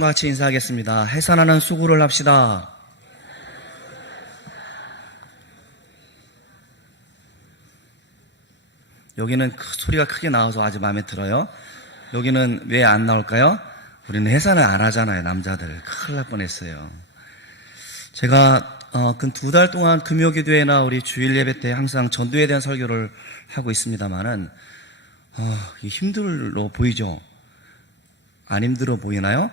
같이 인사하겠습니다. 해산하는 수고를 합시다. 여기는 소리가 크게 나와서 아주 마음에 들어요. 여기는 왜 안 나올까요? 우리는 해산을 안 하잖아요. 남자들. 큰일 날 뻔했어요. 제가 근 2달 동안 금요기도회나 우리 주일 예배 때 항상 전도에 대한 설교를 하고 있습니다만은 힘들어 보이죠? 안 힘들어 보이나요?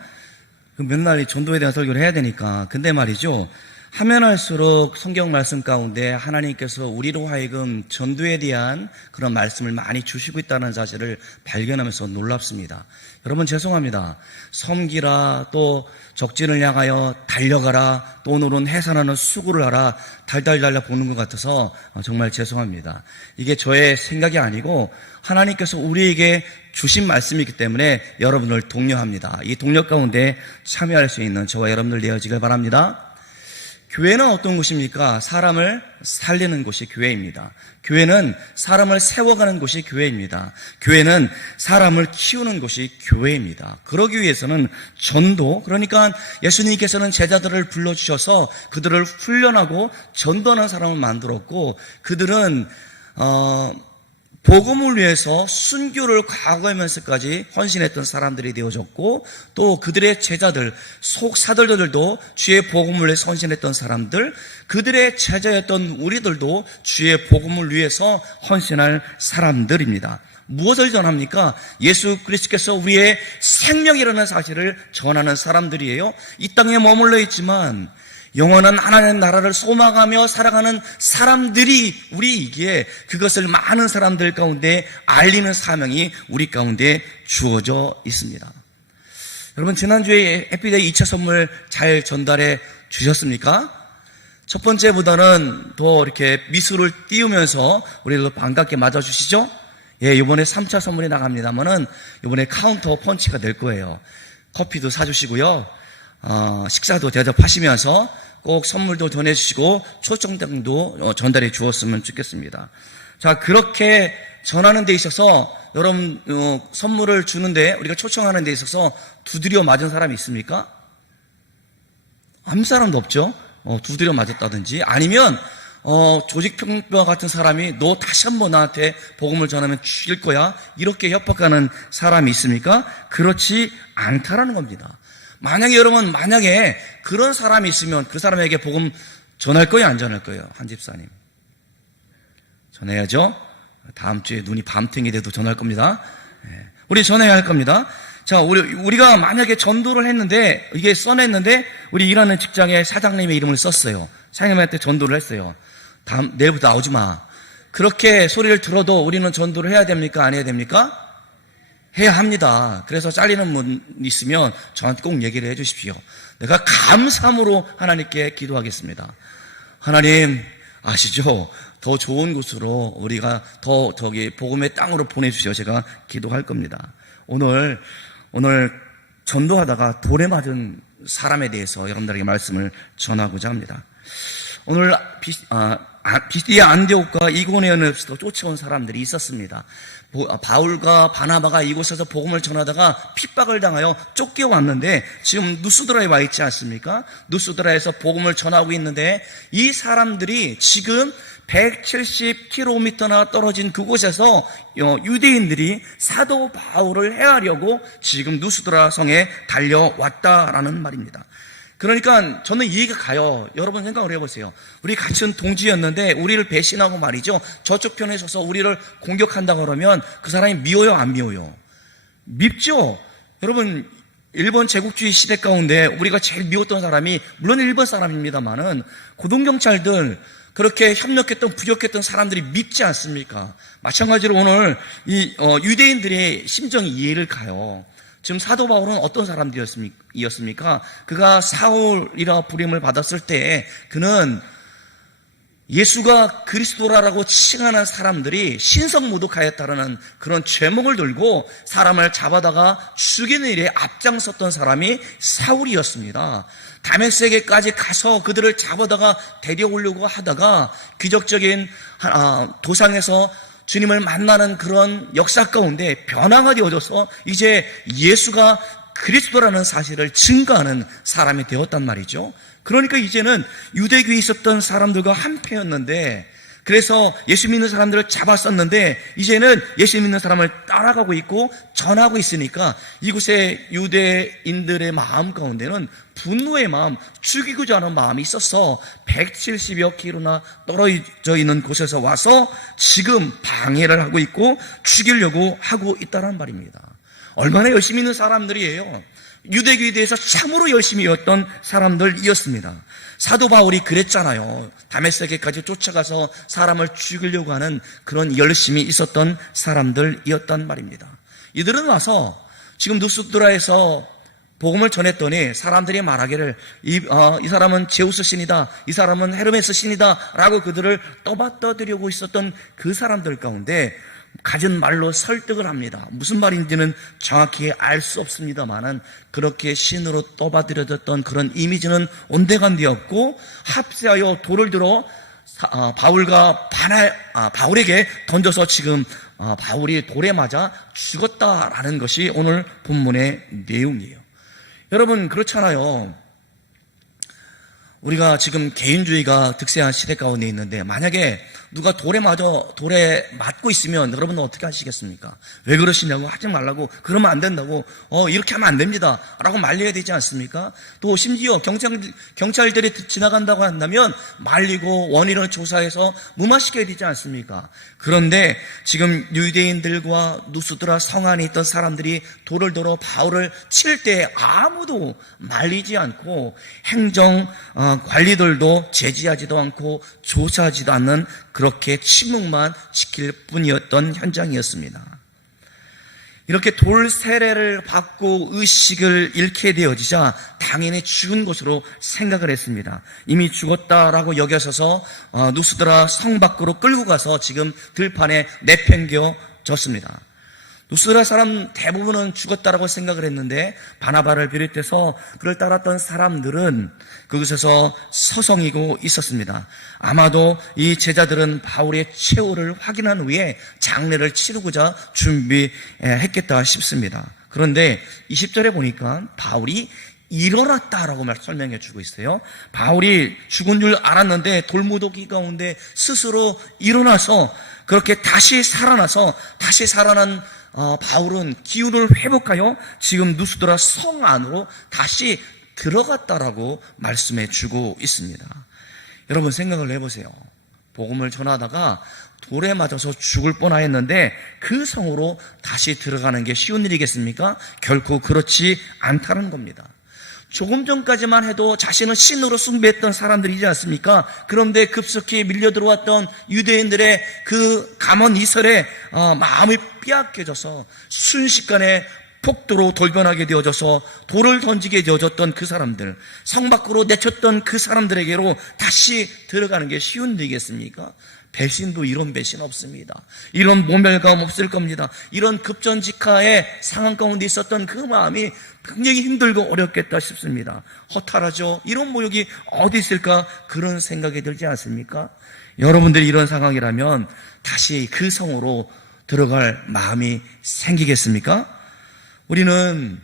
맨날 이 전도에 대한 설교를 해야 되니까. 근데 말이죠, 하면 할수록 성경 말씀 가운데 하나님께서 우리로 하여금 전도에 대한 그런 말씀을 많이 주시고 있다는 사실을 발견하면서 놀랍습니다. 여러분 죄송합니다. 섬기라, 또 적진을 향하여 달려가라, 또 오늘은 해산하는 수고를 하라, 달달달달 보는 것 같아서 정말 죄송합니다. 이게 저의 생각이 아니고 하나님께서 우리에게 주신 말씀이기 때문에 여러분을 독려합니다. 이 독려 가운데 참여할 수 있는 저와 여러분들 되어지길 바랍니다. 교회는 어떤 곳입니까? 사람을 살리는 곳이 교회입니다. 교회는 사람을 세워가는 곳이 교회입니다. 교회는 사람을 키우는 곳이 교회입니다. 그러기 위해서는 전도, 그러니까 예수님께서는 제자들을 불러주셔서 그들을 훈련하고 전도하는 사람을 만들었고, 그들은 복음을 위해서 순교를 각오하면서까지 헌신했던 사람들이 되어졌고, 또 그들의 제자들, 사도들도 주의 복음을 위해서 헌신했던 사람들, 그들의 제자였던 우리들도 주의 복음을 위해서 헌신할 사람들입니다. 무엇을 전합니까? 예수 그리스도께서 우리의 생명이라는 사실을 전하는 사람들이에요. 이 땅에 머물러 있지만 영원한 하나님의 나라를 소망하며 살아가는 사람들이 우리이기에 그것을 많은 사람들 가운데 알리는 사명이 우리 가운데 주어져 있습니다. 여러분, 지난주에 해피데이 2차 선물 잘 전달해 주셨습니까? 첫 번째보다는 더 이렇게 미소를 띄우면서 우리도 반갑게 맞아주시죠? 예, 이번에 3차 선물이 나갑니다만은 이번에 카운터 펀치가 될 거예요. 커피도 사주시고요. 식사도 대접하시면서 꼭 선물도 전해주시고 초청장도 전달해 주었으면 좋겠습니다. 자, 그렇게 전하는 데 있어서 여러분 선물을 주는데 우리가 초청하는 데 있어서 두드려 맞은 사람이 있습니까? 아무 사람도 없죠. 두드려 맞았다든지 아니면 조직평가 같은 사람이 너 다시 한번 나한테 복음을 전하면 죽일 거야, 이렇게 협박하는 사람이 있습니까? 그렇지 않다라는 겁니다. 만약에 그런 사람이 있으면 그 사람에게 복음 전할 거예요, 안 전할 거예요? 한 집사님. 전해야죠. 다음 주에 눈이 밤탱이 돼도 전할 겁니다. 우리 전해야 할 겁니다. 자, 우리가 만약에 전도를 했는데, 이게 써냈는데, 우리 일하는 직장에 사장님의 이름을 썼어요. 사장님한테 전도를 했어요. 내일부터 나오지 마. 그렇게 소리를 들어도 우리는 전도를 해야 됩니까? 안 해야 됩니까? 해야 합니다. 그래서 잘리는 분 있으면 저한테 꼭 얘기를 해 주십시오. 내가 감사함으로 하나님께 기도하겠습니다. 하나님, 아시죠? 더 좋은 곳으로 우리가 더 복음의 땅으로 보내주시오. 제가 기도할 겁니다. 오늘 전도하다가 돌에 맞은 사람에 대해서 여러분들에게 말씀을 전하고자 합니다. 오늘 비스디아 안디옥과 이고니온에서 쫓아온 사람들이 있었습니다. 바울과 바나바가 이곳에서 복음을 전하다가 핍박을 당하여 쫓겨왔는데 지금 누스드라에 와 있지 않습니까? 누스드라에서 복음을 전하고 있는데 이 사람들이 지금 170km나 떨어진 그곳에서 유대인들이 사도 바울을 해하려고 지금 누스드라 성에 달려왔다라는 말입니다. 그러니까 저는 이해가 가요. 여러분 생각을 해보세요. 우리 같은 동지였는데 우리를 배신하고 말이죠, 저쪽 편에 서서 우리를 공격한다 그러면 그 사람이 미워요, 안 미워요? 밉죠. 여러분, 일본 제국주의 시대 가운데 우리가 제일 미웠던 사람이 물론 일본 사람입니다만은 고등경찰들, 그렇게 협력했던 부역했던 사람들이 밉지 않습니까? 마찬가지로 오늘 이 유대인들의 심정이 이해를 가요. 지금 사도 바울은 어떤 사람들이었습니까? 그가 사울이라 부름을 받았을 때 그는 예수가 그리스도라고 칭하는 사람들이 신성모독하였다라는 그런 죄목을 들고 사람을 잡아다가 죽이는 일에 앞장섰던 사람이 사울이었습니다. 다메섹에까지 가서 그들을 잡아다가 데려오려고 하다가 기적적인 도상에서 주님을 만나는 그런 역사 가운데 변화가 되어져서 이제 예수가 그리스도라는 사실을 증거하는 사람이 되었단 말이죠. 그러니까 이제는 유대교에 있었던 사람들과 한패였는데, 그래서 예수 믿는 사람들을 잡았었는데 이제는 예수 믿는 사람을 따라가고 있고 전하고 있으니까 이곳에 유대인들의 마음 가운데는 분노의 마음, 죽이고자 하는 마음이 있어서 170여 킬로나 떨어져 있는 곳에서 와서 지금 방해를 하고 있고 죽이려고 하고 있다는 말입니다. 얼마나 열심히 있는 사람들이에요. 유대교에 대해서 참으로 열심히 였던 사람들이었습니다. 사도 바울이 그랬잖아요. 다메섹에까지 쫓아가서 사람을 죽이려고 하는 그런 열심이 있었던 사람들이었단 말입니다. 이들은 와서 지금 누스드라에서 복음을 전했더니 사람들이 말하기를 이 사람은 제우스 신이다, 이 사람은 헤르메스 신이다 라고 그들을 떠받들려고 있었던 그 사람들 가운데 가진 말로 설득을 합니다. 무슨 말인지는 정확히 알 수 없습니다만은 그렇게 신으로 떠받들여졌던 그런 이미지는 온데간데였고, 합세하여 돌을 들어 바울에게 던져서 지금 바울이 돌에 맞아 죽었다라는 것이 오늘 본문의 내용이에요. 여러분, 그렇잖아요. 우리가 지금 개인주의가 득세한 시대 가운데 있는데 만약에 누가 돌에 맞고 있으면 여러분은 어떻게 하시겠습니까? 왜 그러시냐고, 하지 말라고, 그러면 안 된다고, 이렇게 하면 안 됩니다 라고 말려야 되지 않습니까? 또 심지어 경찰들이 지나간다고 한다면 말리고 원인을 조사해서 무마시켜야 되지 않습니까? 그런데 지금 유대인들과 누스드라 성 안에 있던 사람들이 돌을 들어 바울을 칠 때 아무도 말리지 않고 행정 관리들도 제지하지도 않고 조사하지도 않는, 그렇게 침묵만 지킬 뿐이었던 현장이었습니다. 이렇게 돌 세례를 받고 의식을 잃게 되어지자 당연히 죽은 것으로 생각을 했습니다. 이미 죽었다라고 여겨서서 누스드라 성 밖으로 끌고 가서 지금 들판에 내팽겨졌습니다. 누스드라 사람 대부분은 죽었다라고 생각을 했는데 바나바를 비롯해서 그를 따랐던 사람들은 그곳에서 서성이고 있었습니다. 아마도 이 제자들은 바울의 최후를 확인한 후에 장례를 치르고자 준비했겠다 싶습니다. 그런데 20절에 보니까 바울이 일어났다라고 설명해 주고 있어요. 바울이 죽은 줄 알았는데 돌무더기 가운데 스스로 일어나서 그렇게 다시 살아나서 다시 살아난 바울은 기운을 회복하여 지금 누스드라 성 안으로 다시 들어갔다라고 말씀해 주고 있습니다. 여러분, 생각을 해보세요. 복음을 전하다가 돌에 맞아서 죽을 뻔하였는데 그 성으로 다시 들어가는 게 쉬운 일이겠습니까? 결코 그렇지 않다는 겁니다. 조금 전까지만 해도 자신은 신으로 숭배했던 사람들이지 않습니까? 그런데 급속히 밀려 들어왔던 유대인들의 그 감언 이설에 마음이 빼앗겨져서 순식간에 폭도로 돌변하게 되어져서 돌을 던지게 되어졌던 그 사람들, 성 밖으로 내쳤던 그 사람들에게로 다시 들어가는 게 쉬운 일이겠습니까? 배신도 이런 배신 없습니다. 이런 모멸감 없을 겁니다. 이런 급전직하의 상황 가운데 있었던 그 마음이 굉장히 힘들고 어렵겠다 싶습니다. 허탈하죠. 이런 모욕이 어디 있을까, 그런 생각이 들지 않습니까? 여러분들이 이런 상황이라면 다시 그 성으로 들어갈 마음이 생기겠습니까? 우리는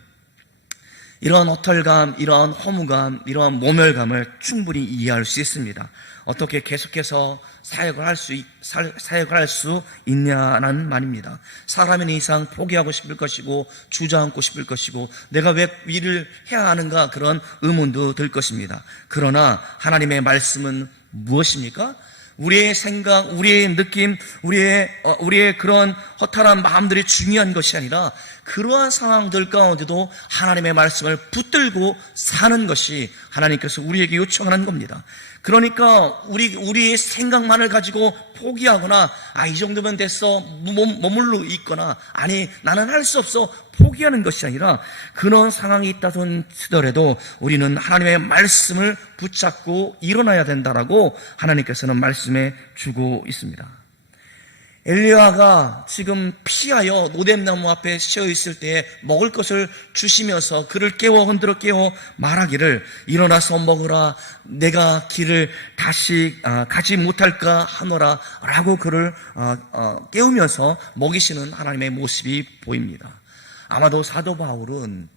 이러한 허탈감, 이러한 허무감, 이러한 모멸감을 충분히 이해할 수 있습니다. 어떻게 계속해서 사역을 할 수 있냐는 말입니다. 사람은 이상 포기하고 싶을 것이고 주저앉고 싶을 것이고 내가 왜 일을 해야 하는가, 그런 의문도 들 것입니다. 그러나 하나님의 말씀은 무엇입니까? 우리의 생각, 우리의 느낌, 우리의 그런 허탈한 마음들이 중요한 것이 아니라 그러한 상황들 가운데도 하나님의 말씀을 붙들고 사는 것이 하나님께서 우리에게 요청하는 겁니다. 그러니까 우리의 생각만을 가지고 포기하거나 이 정도면 됐어 머물러 있거나 아니 나는 할 수 없어 포기하는 것이 아니라 그런 상황이 있다던 치더라도 우리는 하나님의 말씀을 붙잡고 일어나야 된다라고 하나님께서는 말씀해 주고 있습니다. 엘리야가 지금 피하여 노뎀나무 앞에 쉬어 있을 때에 먹을 것을 주시면서 그를 흔들어 깨워 말하기를 일어나서 먹으라, 내가 길을 다시 가지 못할까 하노라 라고 그를 깨우면서 먹이시는 하나님의 모습이 보입니다. 아마도 사도 바울은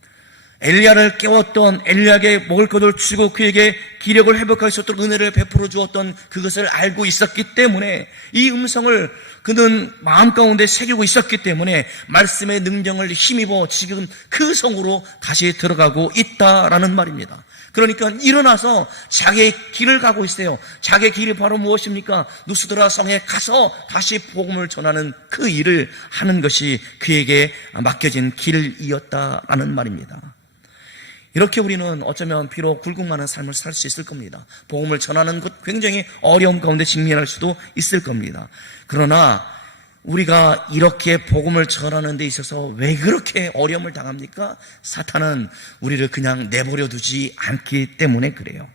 엘리야를 깨웠던, 엘리야에게 먹을 것을 주고 그에게 기력을 회복할 수 있도록 은혜를 베풀어 주었던 그것을 알고 있었기 때문에, 이 음성을 그는 마음 가운데 새기고 있었기 때문에 말씀의 능력을 힘입어 지금 그 성으로 다시 들어가고 있다라는 말입니다. 그러니까 일어나서 자기의 길을 가고 있어요. 자기의 길이 바로 무엇입니까? 누스드라 성에 가서 다시 복음을 전하는 그 일을 하는 것이 그에게 맡겨진 길이었다라는 말입니다. 이렇게 우리는 어쩌면 비록 굴곡 많은 삶을 살 수 있을 겁니다. 복음을 전하는 것 굉장히 어려움 가운데 직면할 수도 있을 겁니다. 그러나 우리가 이렇게 복음을 전하는 데 있어서 왜 그렇게 어려움을 당합니까? 사탄은 우리를 그냥 내버려 두지 않기 때문에 그래요.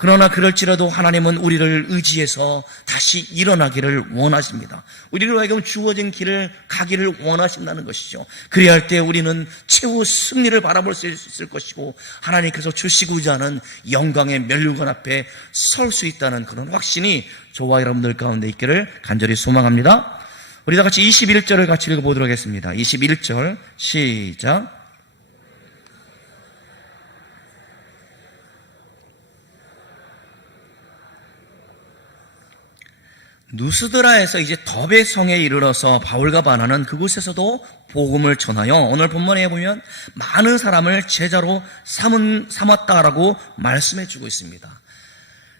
그러나 그럴지라도 하나님은 우리를 의지해서 다시 일어나기를 원하십니다. 우리로 하여금 주어진 길을 가기를 원하신다는 것이죠. 그래야 할 때 우리는 최후 승리를 바라볼 수 있을 것이고, 하나님께서 주시고자 하는 영광의 멸류관 앞에 설 수 있다는 그런 확신이 저와 여러분들 가운데 있기를 간절히 소망합니다. 우리 다 같이 21절을 같이 읽어보도록 하겠습니다. 21절 시작. 누스드라에서 이제 더베 성에 이르러서 바울과 바나는 그곳에서도 복음을 전하여, 오늘 본문에 보면 많은 사람을 제자로 삼았다라고 말씀해주고 있습니다.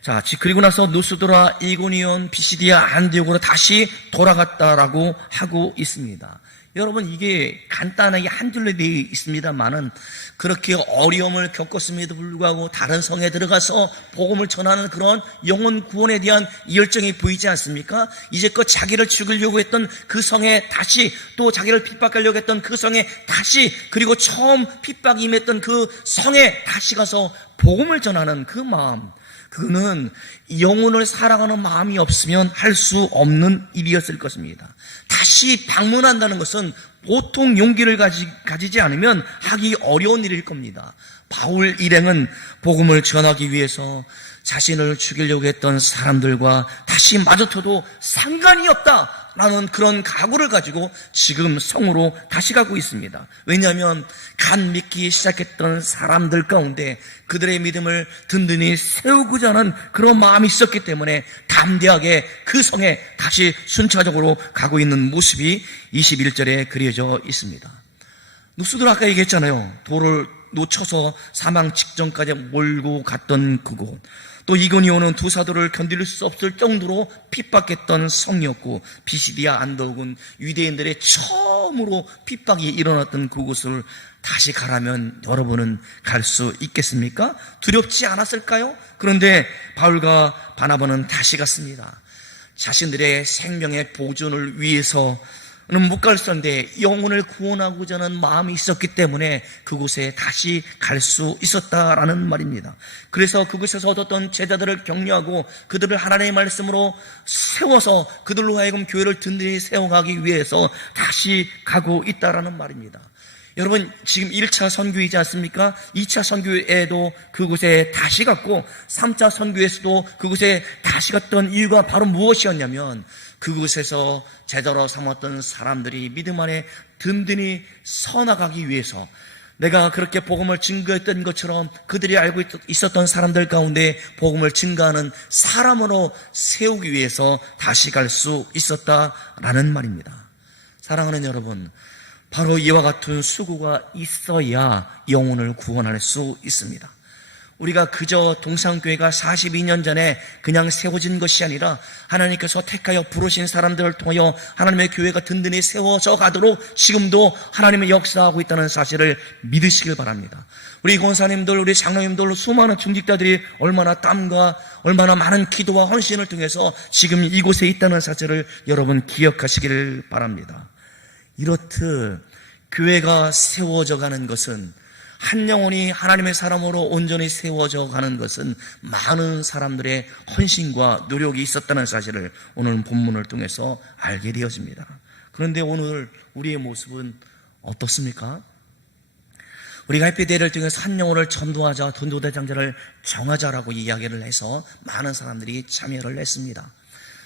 자, 그리고 나서 누스드라, 이고니온, 비시디아, 안디옥으로 다시 돌아갔다라고 하고 있습니다. 여러분, 이게 간단하게 한 줄로 되어 있습니다만은 그렇게 어려움을 겪었음에도 불구하고 다른 성에 들어가서 복음을 전하는 그런 영혼 구원에 대한 열정이 보이지 않습니까? 이제껏 자기를 죽이려고 했던 그 성에 다시, 또 자기를 핍박하려고 했던 그 성에 다시, 그리고 처음 핍박이 임했던 그 성에 다시 가서 복음을 전하는 그 마음, 그는 영혼을 사랑하는 마음이 없으면 할 수 없는 일이었을 것입니다. 다시 방문한다는 것은 보통 용기를 가지지 않으면 하기 어려운 일일 겁니다. 바울 일행은 복음을 전하기 위해서 자신을 죽이려고 했던 사람들과 다시 마주쳐도 상관이 없다라는 그런 각오를 가지고 지금 성으로 다시 가고 있습니다. 왜냐하면 간 믿기 시작했던 사람들 가운데 그들의 믿음을 든든히 세우고자 하는 그런 마음이 있었기 때문에 담대하게 그 성에 다시 순차적으로 가고 있는 모습이 21절에 그려져 있습니다. 누스드라 아까 얘기했잖아요. 돌을 놓쳐서 사망 직전까지 몰고 갔던 그곳, 또 이고니온은 두 사도를 견딜 수 없을 정도로 핍박했던 성이었고, 비시디아, 안디옥은 유대인들의 처음으로 핍박이 일어났던 그곳을 다시 가라면 여러분은 갈 수 있겠습니까? 두렵지 않았을까요? 그런데 바울과 바나바는 다시 갔습니다. 자신들의 생명의 보존을 위해서 못 갈 수 있었는데 영혼을 구원하고자 하는 마음이 있었기 때문에 그곳에 다시 갈 수 있었다라는 말입니다. 그래서 그곳에서 얻었던 제자들을 격려하고 그들을 하나님의 말씀으로 세워서 그들로 하여금 교회를 든든히 세워가기 위해서 다시 가고 있다라는 말입니다. 여러분, 지금 1차 선교이지 않습니까? 2차 선교에도 그곳에 다시 갔고 3차 선교에서도 그곳에 다시 갔던 이유가 바로 무엇이었냐면, 그곳에서 제자로 삼았던 사람들이 믿음 안에 든든히 서나가기 위해서, 내가 그렇게 복음을 증거했던 것처럼 그들이 알고 있었던 사람들 가운데 복음을 증거하는 사람으로 세우기 위해서 다시 갈 수 있었다라는 말입니다. 사랑하는 여러분, 바로 이와 같은 수고가 있어야 영혼을 구원할 수 있습니다. 우리가 그저 동산교회가 42년 전에 그냥 세워진 것이 아니라 하나님께서 택하여 부르신 사람들을 통하여 하나님의 교회가 든든히 세워져 가도록 지금도 하나님의 역사하고 있다는 사실을 믿으시길 바랍니다. 우리 권사님들, 우리 장로님들, 수많은 중직자들이 얼마나 땀과 얼마나 많은 기도와 헌신을 통해서 지금 이곳에 있다는 사실을 여러분 기억하시기를 바랍니다. 이렇듯 교회가 세워져 가는 것은, 한 영혼이 하나님의 사람으로 온전히 세워져 가는 것은 많은 사람들의 헌신과 노력이 있었다는 사실을 오늘 본문을 통해서 알게 되어집니다. 그런데 오늘 우리의 모습은 어떻습니까? 우리가 햇빛대를 통해서 한 영혼을 전도하자, 전도대장자를 정하자라고 이야기를 해서 많은 사람들이 참여를 했습니다.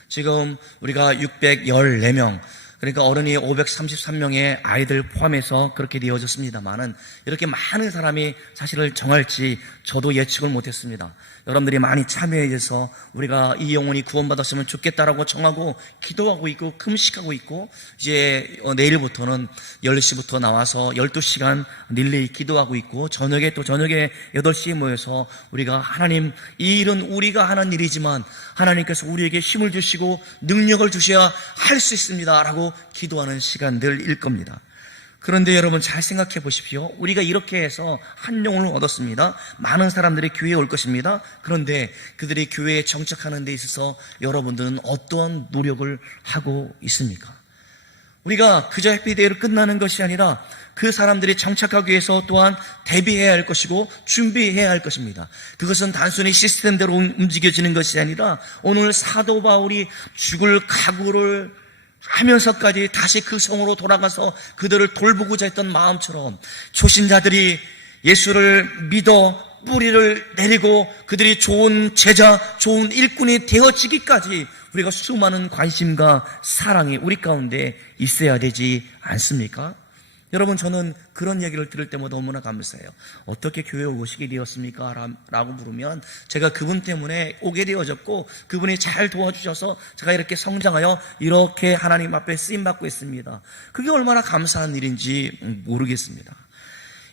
지금 우리가 614명, 그러니까 어른이 533명의 아이들 포함해서 그렇게 되어졌습니다만은 이렇게 많은 사람이 사실을 정할지 저도 예측을 못했습니다. 여러분들이 많이 참여해서 우리가 이 영혼이 구원받았으면 좋겠다라고 정하고 기도하고 있고 금식하고 있고, 이제 내일부터는 10시부터 나와서 12시간 릴레이 기도하고 있고, 저녁에 8시에 모여서 우리가 하나님, 이 일은 우리가 하는 일이지만 하나님께서 우리에게 힘을 주시고 능력을 주셔야 할 수 있습니다 라고 기도하는 시간들일 겁니다. 그런데 여러분 잘 생각해 보십시오. 우리가 이렇게 해서 한 영혼을 얻었습니다. 많은 사람들이 교회에 올 것입니다. 그런데 그들이 교회에 정착하는 데 있어서 여러분들은 어떠한 노력을 하고 있습니까? 우리가 그저 해피데이로 끝나는 것이 아니라 그 사람들이 정착하기 위해서 또한 대비해야 할 것이고 준비해야 할 것입니다. 그것은 단순히 시스템대로 움직여지는 것이 아니라 오늘 사도 바울이 죽을 각오를 하면서까지 다시 그 성으로 돌아가서 그들을 돌보고자 했던 마음처럼 초신자들이 예수를 믿어 뿌리를 내리고 그들이 좋은 제자, 좋은 일꾼이 되어지기까지 우리가 수많은 관심과 사랑이 우리 가운데 있어야 되지 않습니까? 여러분, 저는 그런 얘기를 들을 때마다 너무나 감사해요. 어떻게 교회에 오시게 되었습니까? 라고 물으면 제가 그분 때문에 오게 되어졌고 그분이 잘 도와주셔서 제가 이렇게 성장하여 이렇게 하나님 앞에 쓰임받고 있습니다. 그게 얼마나 감사한 일인지 모르겠습니다.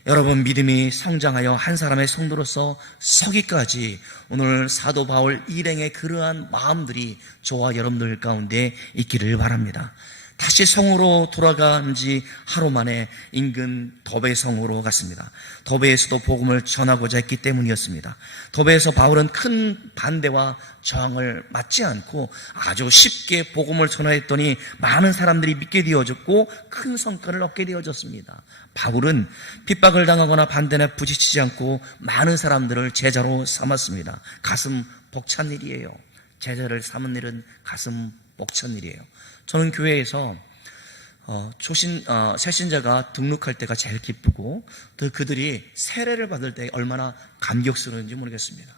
여러분, 믿음이 성장하여 한 사람의 성도로서 서기까지 오늘 사도 바울 일행의 그러한 마음들이 저와 여러분들 가운데 있기를 바랍니다. 다시 성으로 돌아간 지 하루 만에 인근 더베 성으로 갔습니다. 더베에서도 복음을 전하고자 했기 때문이었습니다. 더베에서 바울은 큰 반대와 저항을 맞지 않고 아주 쉽게 복음을 전하였더니 많은 사람들이 믿게 되어졌고 큰 성과를 얻게 되어졌습니다. 바울은 핍박을 당하거나 반대나 부딪히지 않고 많은 사람들을 제자로 삼았습니다. 가슴 벅찬 일이에요. 제자를 삼은 일은 가슴 벅찬 일이에요. 저는 교회에서 새신자가 등록할 때가 제일 기쁘고 또 그들이 세례를 받을 때 얼마나 감격스러운지 모르겠습니다.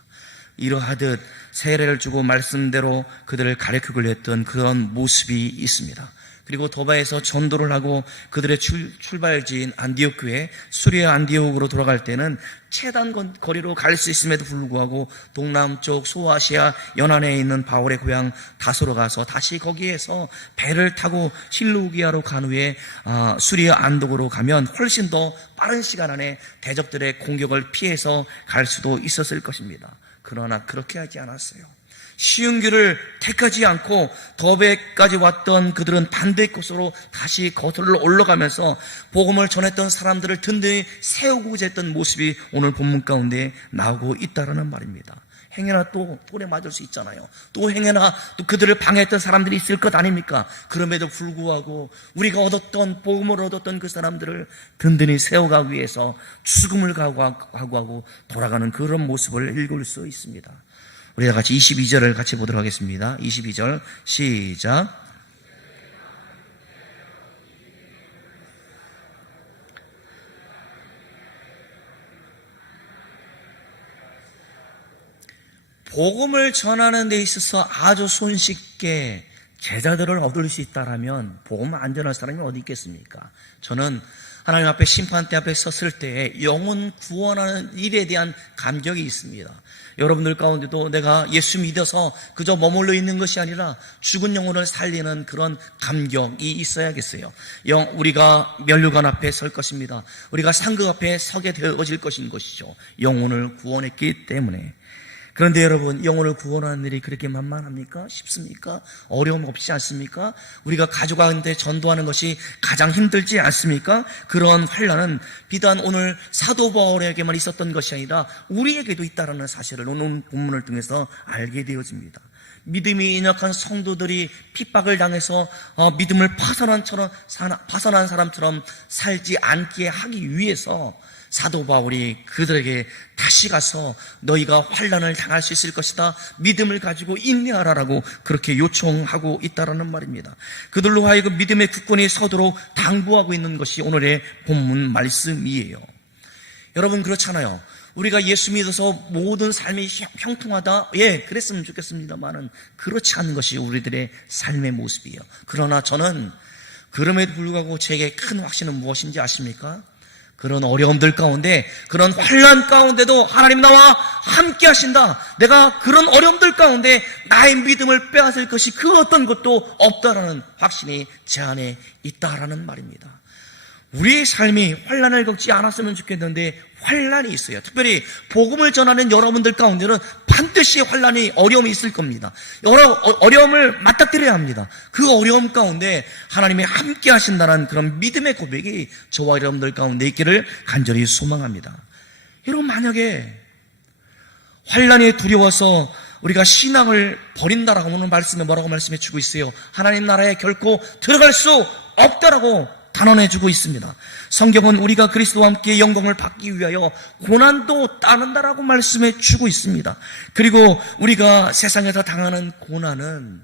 이러하듯 세례를 주고 말씀대로 그들을 가르치고 했던 그런 모습이 있습니다. 그리고 도바에서 전도를 하고 그들의 출발지인 안디옥 교회 수리아 안디옥으로 돌아갈 때는 최단 거리로 갈 수 있음에도 불구하고 동남쪽 소아시아 연안에 있는 바울의 고향 다소로 가서 다시 거기에서 배를 타고 실루기아로 간 후에 수리아 안독으로 가면 훨씬 더 빠른 시간 안에 대적들의 공격을 피해서 갈 수도 있었을 것입니다. 그러나 그렇게 하지 않았어요. 쉬운 길을 택하지 않고 더베까지 왔던 그들은 반대 코스로 다시 거슬러 올라가면서 복음을 전했던 사람들을 든든히 세우고자 했던 모습이 오늘 본문 가운데 나오고 있다는 말입니다. 행여나 또 돌에 맞을 수 있잖아요. 또 행여나 또 그들을 방해했던 사람들이 있을 것 아닙니까? 그럼에도 불구하고 우리가 얻었던 복음을 얻었던 그 사람들을 든든히 세워가기 위해서 죽음을 각오하고 돌아가는 그런 모습을 읽을 수 있습니다. 우리가 같이 22절을 같이 보도록 하겠습니다. 22절 시작. 복음을 전하는 데 있어서 아주 손쉽게 제자들을 얻을 수 있다라면 복음 안 전할 사람이 어디 있겠습니까? 저는 하나님 앞에 심판대 앞에 섰을 때 영혼 구원하는 일에 대한 감격이 있습니다. 여러분들 가운데도 내가 예수 믿어서 그저 머물러 있는 것이 아니라 죽은 영혼을 살리는 그런 감격이 있어야겠어요. 우리가 면류관 앞에 설 것입니다. 우리가 상급 앞에 서게 되어질 것이죠. 영혼을 구원했기 때문에. 그런데 여러분, 영혼을 구원하는 일이 그렇게 만만합니까? 쉽습니까? 어려움 없지 않습니까? 우리가 가족한테 전도하는 것이 가장 힘들지 않습니까? 그런 환난은 비단 오늘 사도 바울에게만 있었던 것이 아니라 우리에게도 있다는 사실을 오늘 본문을 통해서 알게 되어집니다. 믿음이 인약한 성도들이 핍박을 당해서 믿음을 파산한 사람처럼 살지 않게 하기 위해서 사도 바울이 그들에게 다시 가서 너희가 환난을 당할 수 있을 것이다. 믿음을 가지고 인내하라라고 그렇게 요청하고 있다라는 말입니다. 그들로 하여금 믿음의 굳건히 서도록 당부하고 있는 것이 오늘의 본문 말씀이에요. 여러분, 그렇잖아요. 우리가 예수 믿어서 모든 삶이 형통하다? 예, 그랬으면 좋겠습니다만은 그렇지 않은 것이 우리들의 삶의 모습이에요. 그러나 저는 그럼에도 불구하고 제게 큰 확신은 무엇인지 아십니까? 그런 어려움들 가운데, 그런 환난 가운데도 하나님 나와 함께 하신다. 내가 그런 어려움들 가운데 나의 믿음을 빼앗을 것이 그 어떤 것도 없다라는 확신이 제 안에 있다라는 말입니다. 우리의 삶이 환난을 겪지 않았으면 좋겠는데 환난이 있어요. 특별히 복음을 전하는 여러분들 가운데는 반드시 환난이, 어려움이 있을 겁니다. 여러 어려움을 맞닥뜨려야 합니다. 그 어려움 가운데 하나님이 함께 하신다는 그런 믿음의 고백이 저와 여러분들 가운데 있기를 간절히 소망합니다. 여러분, 만약에 환난이 두려워서 우리가 신앙을 버린다라고 하는 말씀에 뭐라고 말씀해 주고 있어요? 하나님 나라에 결코 들어갈 수 없다라고 단언해주고 있습니다. 성경은 우리가 그리스도와 함께 영광을 받기 위하여 고난도 따른다라고 말씀해 주고 있습니다. 그리고 우리가 세상에서 당하는 고난은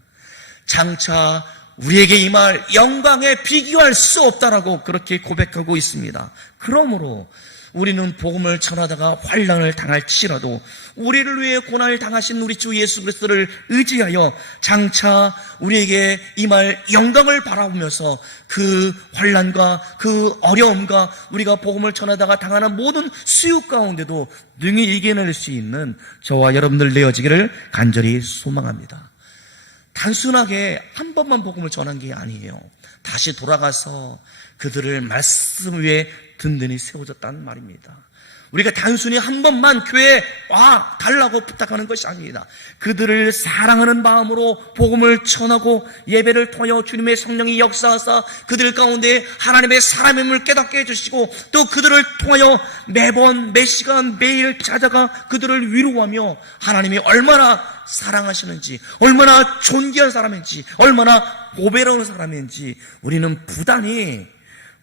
장차 우리에게 임할 영광에 비교할 수 없다라고 그렇게 고백하고 있습니다. 그러므로 우리는 복음을 전하다가 환난을 당할지라도 우리를 위해 고난을 당하신 우리 주 예수 그리스도를 의지하여 장차 우리에게 임할 영광을 바라보면서 그 환난과 그 어려움과 우리가 복음을 전하다가 당하는 모든 수육 가운데도 능히 이겨낼 수 있는 저와 여러분들 되어지기를 간절히 소망합니다. 단순하게 한 번만 복음을 전한 게 아니에요. 다시 돌아가서 그들을 말씀 위에 든든히 세워졌다는 말입니다. 우리가 단순히 한 번만 교회에 와 달라고 부탁하는 것이 아닙니다. 그들을 사랑하는 마음으로 복음을 전하고 예배를 통하여 주님의 성령이 역사하사 그들 가운데 하나님의 사람임을 깨닫게 해주시고 또 그들을 통하여 매번 매 시간 매일 찾아가 그들을 위로하며 하나님이 얼마나 사랑하시는지, 얼마나 존귀한 사람인지, 얼마나 보배로운 사람인지 우리는 부단히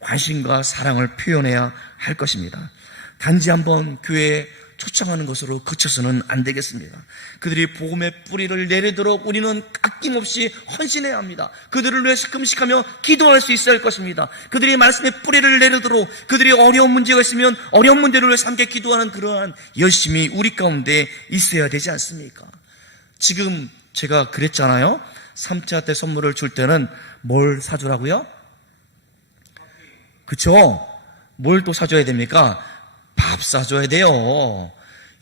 관심과 사랑을 표현해야 할 것입니다. 단지 한번 교회에 초청하는 것으로 그쳐서는 안 되겠습니다. 그들이 복음의 뿌리를 내리도록 우리는 아낌없이 헌신해야 합니다. 그들을 위해서 금식하며 기도할 수 있어야 할 것입니다. 그들이 말씀의 뿌리를 내리도록 그들이 어려운 문제가 있으면 어려운 문제를 위해서 함께 기도하는 그러한 열심이 우리 가운데 있어야 되지 않습니까? 지금 제가 그랬잖아요. 3차 때 선물을 줄 때는 뭘 사주라고요? 그쵸? 뭘 또 사줘야 됩니까? 밥 사줘야 돼요.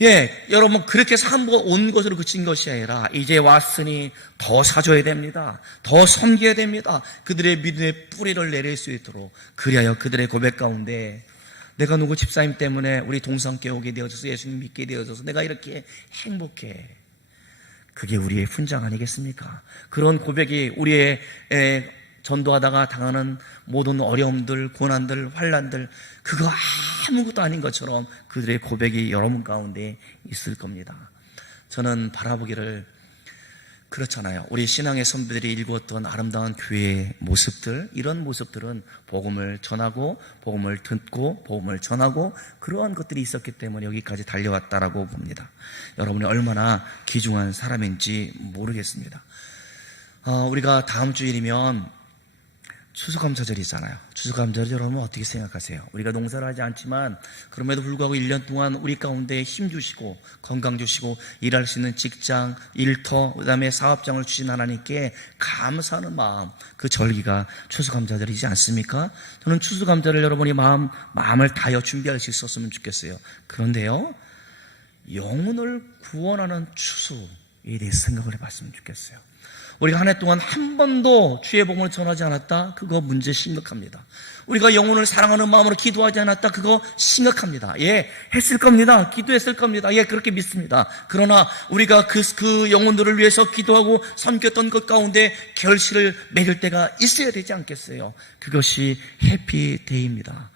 예, 여러분 그렇게 해서 한 번 온 것으로 그친 것이 아니라 이제 왔으니 더 사줘야 됩니다. 더 섬겨야 됩니다. 그들의 믿음의 뿌리를 내릴 수 있도록. 그리하여 그들의 고백 가운데 내가 누구 집사님 때문에 우리 동성께 오게 되어져서 예수님 믿게 되어져서 내가 이렇게 행복해. 그게 우리의 훈장 아니겠습니까? 그런 고백이 우리의 전도하다가 당하는 모든 어려움들, 고난들, 환난들 그거 아무것도 아닌 것처럼 그들의 고백이 여러분 가운데 있을 겁니다. 저는 바라보기를 그렇잖아요. 우리 신앙의 선배들이 일구었던 아름다운 교회의 모습들, 이런 모습들은 복음을 전하고 복음을 듣고 복음을 전하고 그러한 것들이 있었기 때문에 여기까지 달려왔다라고 봅니다. 여러분이 얼마나 귀중한 사람인지 모르겠습니다. 우리가 다음 주일이면 추수감사절이잖아요. 추수감사절 여러분 어떻게 생각하세요? 우리가 농사를 하지 않지만 그럼에도 불구하고 1년 동안 우리 가운데 힘 주시고 건강 주시고 일할 수 있는 직장, 일터, 그 다음에 사업장을 주신 하나님께 감사하는 마음, 그 절기가 추수감사절이지 않습니까? 저는 추수감사를 여러분이 마음을 다하여 준비할 수 있었으면 좋겠어요. 그런데요, 영혼을 구원하는 추수에 대해서 생각을 해봤으면 좋겠어요. 우리가 한 해 동안 한 번도 주의 복음을 전하지 않았다? 그거 문제 심각합니다. 우리가 영혼을 사랑하는 마음으로 기도하지 않았다? 그거 심각합니다. 예, 했을 겁니다. 기도했을 겁니다. 예, 그렇게 믿습니다. 그러나 우리가 그 영혼들을 위해서 기도하고 섬겼던 것 가운데 결실을 맺을 때가 있어야 되지 않겠어요? 그것이 해피데이입니다.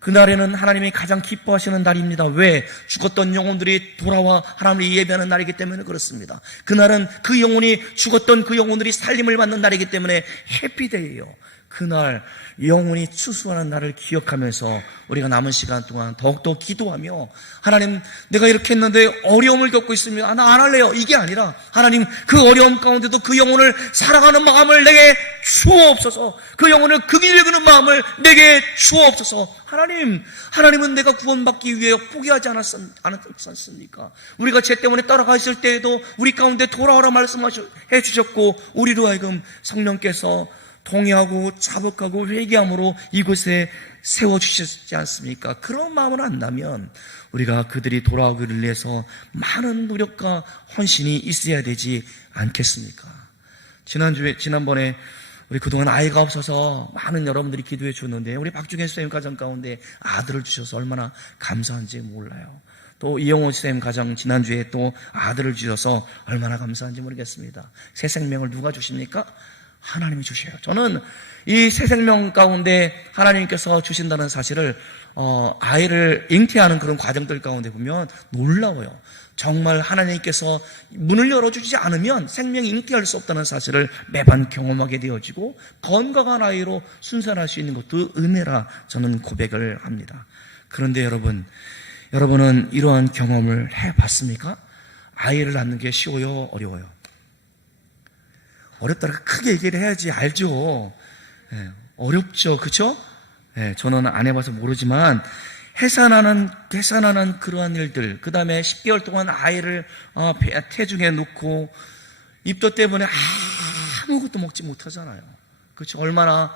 그날에는 하나님이 가장 기뻐하시는 날입니다. 왜? 죽었던 영혼들이 돌아와 하나님을 예배하는 날이기 때문에 그렇습니다. 그날은 그 영혼이 죽었던 그 영혼들이 살림을 받는 날이기 때문에 해피데이예요. 그날 영혼이 추수하는 날을 기억하면서 우리가 남은 시간 동안 더욱더 기도하며 하나님 내가 이렇게 했는데 어려움을 겪고 있습니다. 나 안 할래요. 이게 아니라 하나님 그 어려움 가운데도 그 영혼을 사랑하는 마음을 내게 주옵소서. 그 영혼을 그 길을 그는 마음을 내게 주옵소서. 하나님은 내가 구원받기 위해 포기하지 않았습니까? 우리가 죄 때문에 따라가 있을 때에도 우리 가운데 돌아오라 말씀해 주셨고 우리로 하여금 성령께서 통회하고 자복하고 회개함으로 이곳에 세워주셨지 않습니까? 그런 마음을 안다면 우리가 그들이 돌아오기를 위해서 많은 노력과 헌신이 있어야 되지 않겠습니까? 지난번에 우리 그동안 아이가 없어서 많은 여러분들이 기도해 주셨는데 우리 박중현 선생님 가정 가운데 아들을 주셔서 얼마나 감사한지 몰라요. 또 이영호 선생님 가정 지난주에 또 아들을 주셔서 얼마나 감사한지 모르겠습니다. 새 생명을 누가 주십니까? 하나님이 주셔요. 저는 이 새 생명 가운데 하나님께서 주신다는 사실을 아이를 잉태하는 그런 과정들 가운데 보면 놀라워요. 정말 하나님께서 문을 열어주지 않으면 생명이 잉태할 수 없다는 사실을 매번 경험하게 되어지고 건강한 아이로 순산할 수 있는 것도 은혜라 저는 고백을 합니다. 그런데 여러분은 이러한 경험을 해봤습니까? 아이를 낳는 게 쉬워요? 어려워요? 어렵다고 크게 얘기를 해야지 알죠. 어렵죠. 그렇죠? 저는 안 해봐서 모르지만 해산하는 그러한 일들, 그 다음에 10개월 동안 아이를 태중에 놓고 입덧 때문에 아무것도 먹지 못하잖아요. 그렇죠? 얼마나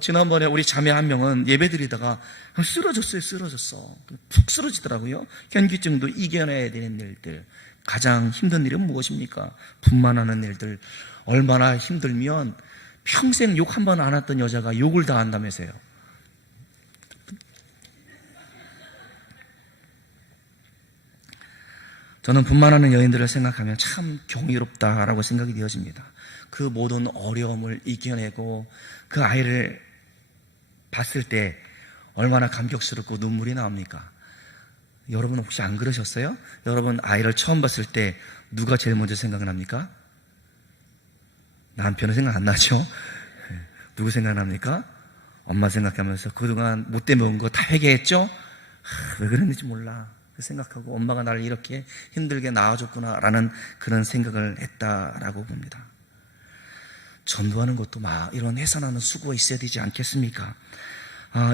지난번에 우리 자매 한 명은 예배 드리다가 쓰러졌어. 푹 쓰러지더라고요. 현기증도 이겨내야 되는 일들. 가장 힘든 일은 무엇입니까? 분만하는 일들. 얼마나 힘들면 평생 욕 한 번 안 했던 여자가 욕을 다 한다면서요. 저는 분만하는 여인들을 생각하면 참 경이롭다라고 생각이 되어집니다. 그 모든 어려움을 이겨내고 그 아이를 봤을 때 얼마나 감격스럽고 눈물이 나옵니까? 여러분 혹시 안 그러셨어요? 여러분 아이를 처음 봤을 때 누가 제일 먼저 생각납니까? 남편은 생각 안 나죠? 누구 생각납니까? 엄마 생각하면서 그동안 못돼 먹은 거 다 회개했죠? 왜 그랬는지 몰라. 생각하고 엄마가 나를 이렇게 힘들게 낳아줬구나라는 그런 생각을 했다라고 봅니다. 전도하는 것도 이런 해산하는 수고가 있어야 되지 않겠습니까?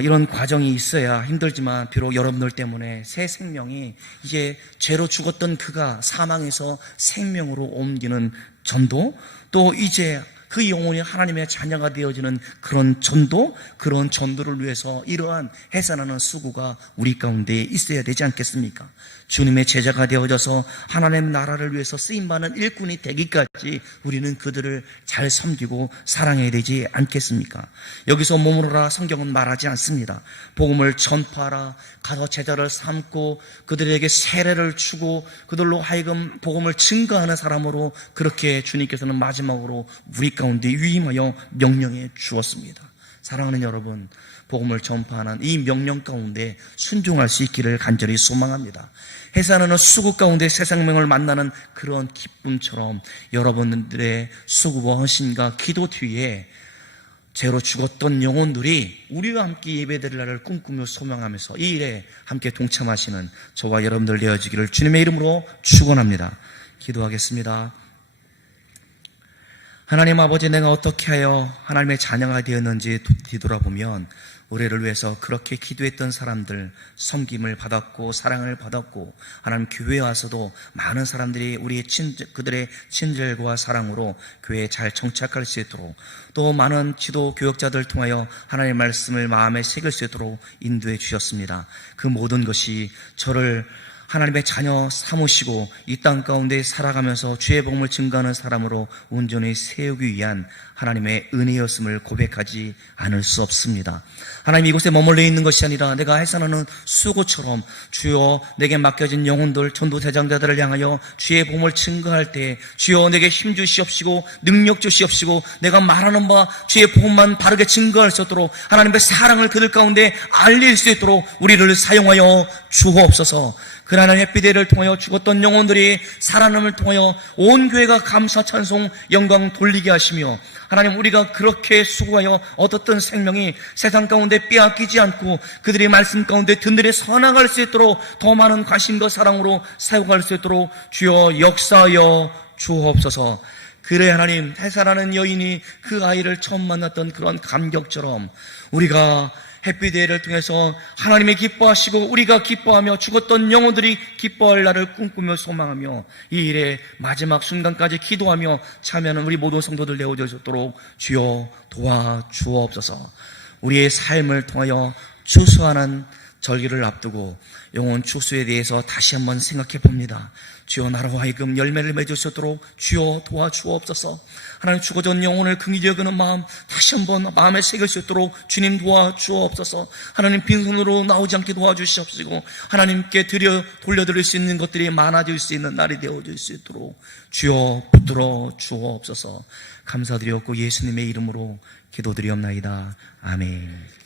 이런 과정이 있어야 힘들지만 비록 여러분들 때문에 새 생명이 이제 죄로 죽었던 그가 사망에서 생명으로 옮기는 전도, 또 이제 그 영혼이 하나님의 자녀가 되어지는 그런 전도를 위해서 이러한 해산하는 수고가 우리 가운데 있어야 되지 않겠습니까? 주님의 제자가 되어져서 하나님의 나라를 위해서 쓰임받는 일꾼이 되기까지 우리는 그들을 잘 섬기고 사랑해야 되지 않겠습니까? 여기서 머무르라 성경은 말하지 않습니다. 복음을 전파하라, 가서 제자를 삼고 그들에게 세례를 주고 그들로 하여금 복음을 증거하는 사람으로 그렇게 주님께서는 마지막으로 우리 가운데 위임하여 명령해 주었습니다. 사랑하는 여러분, 복음을 전파하는 이 명령 가운데 순종할 수 있기를 간절히 소망합니다. 해산하는 수고 가운데 새 생명을 만나는 그런 기쁨처럼 여러분들의 수고와 헌신과 기도 뒤에 죄로 죽었던 영혼들이 우리와 함께 예배드릴 날을 꿈꾸며 소망하면서 이 일에 함께 동참하시는 저와 여러분들 되어지기를 주님의 이름으로 축원합니다. 기도하겠습니다. 하나님 아버지, 내가 어떻게 하여 하나님의 자녀가 되었는지 뒤돌아보면 우리를 위해서 그렇게 기도했던 사람들, 섬김을 받았고 사랑을 받았고 하나님 교회에 와서도 많은 사람들이 그들의 친절과 사랑으로 교회에 잘 정착할 수 있도록, 또 많은 지도 교역자들 통하여 하나님의 말씀을 마음에 새길 수 있도록 인도해 주셨습니다. 그 모든 것이 저를 하나님의 자녀 삼으시고 이 땅 가운데 살아가면서 주의 복음을 증거하는 사람으로 온전히 세우기 위한 하나님의 은혜였음을 고백하지 않을 수 없습니다. 하나님, 이곳에 머물러 있는 것이 아니라 내가 해산하는 수고처럼 주여 내게 맡겨진 영혼들, 전도 대장자들을 향하여 주의 복음을 증거할 때 주여 내게 힘 주시옵시고 능력 주시옵시고 내가 말하는 바 주의 복음만 바르게 증거할 수 있도록 하나님의 사랑을 그들 가운데 알릴 수 있도록 우리를 사용하여 주옵소서. 그 하나님의 햇빛을 통하여 죽었던 영혼들이 살아남을 통하여 온 교회가 감사 찬송 영광 돌리게 하시며 하나님, 우리가 그렇게 수고하여 얻었던 생명이 세상 가운데 빼앗기지 않고 그들의 말씀 가운데 든든히 서나갈 수 있도록 더 많은 관심과 사랑으로 사용할 수 있도록 주여 역사하여 주옵소서. 그래 하나님, 해산하는 여인이 그 아이를 처음 만났던 그런 감격처럼 우리가 해피데이를 통해서 하나님이 기뻐하시고 우리가 기뻐하며 죽었던 영혼들이 기뻐할 날을 꿈꾸며 소망하며 이 일의 마지막 순간까지 기도하며 참여하는 우리 모든 성도들 되어져 있도록 주여 도와주옵소서. 우리의 삶을 통하여 추수하는 절기를 앞두고 영혼 추수에 대해서 다시 한번 생각해 봅니다. 주여 나로 하여금 열매를 맺을 수 있도록 주여 도와주옵소서. 하나님 죽어진 영혼을 긍휼히 여기는 마음 다시 한번 마음에 새길 수 있도록 주님 도와주옵소서. 하나님 빈손으로 나오지 않게 도와주시옵시고 하나님께 돌려드릴 수 있는 것들이 많아질 수 있는 날이 되어질 수 있도록 주여 붙들어 주옵소서. 감사드렸고 예수님의 이름으로 기도드리옵나이다. 아멘.